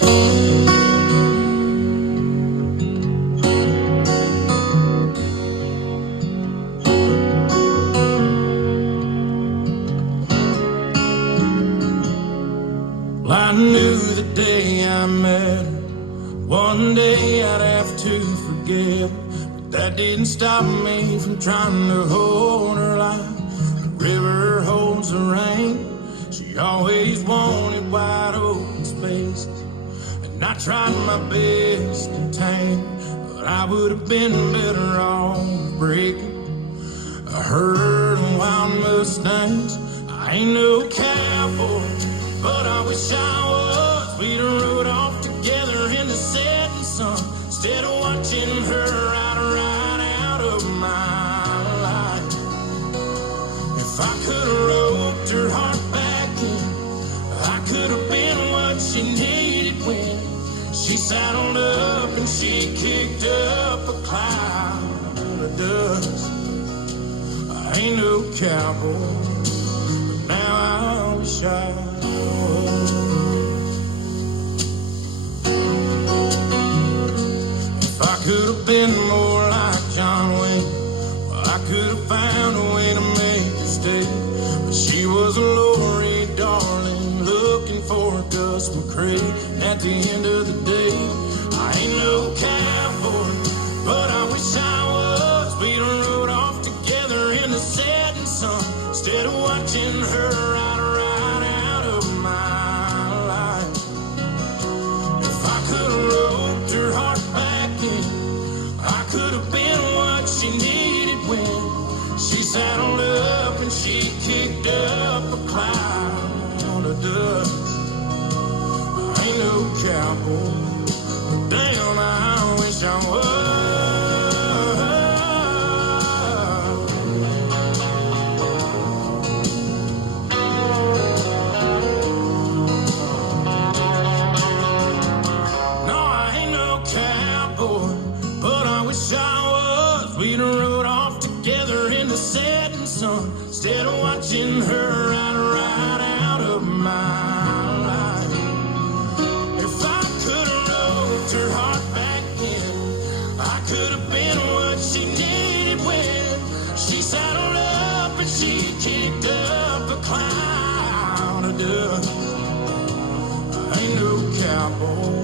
Well, I knew the day I met her, one day I'd have to forget her, but that didn't stop me from trying to hold her like the river holds the rain. She always wanted wide open spaces, and I tried my best to tame, but I would have been better off breaking a herd of wild Mustangs. I ain't no cowboy, but I wish I was. We'd rode off together in the setting sun, instead of watching her ride right out of my life. If I could have roped her heart back in, I could have been what she needed when she saddled up and she kicked up a cloud of dust. I ain't no cowboy, but now I wish I was. If I could have been more like John Wayne, well, I could have found a way to make her stay. But she was a Lori darling, looking for a Gus McCrae. At the end of the day, I ain't no cowboy, but I wish I was. We rode off together in the setting sun, instead of watching her ride right out of my life. If I could have roped her heart back in, I could have been what she needed when she saddled up and she kicked up a cloud of dust. I ain't no cowboy, but damn, I wish I was. No, I ain't no cowboy, but I wish I was. We'd rode off together in the setting sun, instead of watching her ride right out of my life. If I could have roped her heart back in, I could have been what she needed when she saddled up and she kicked up a cloud of dust. I ain't no cowboy,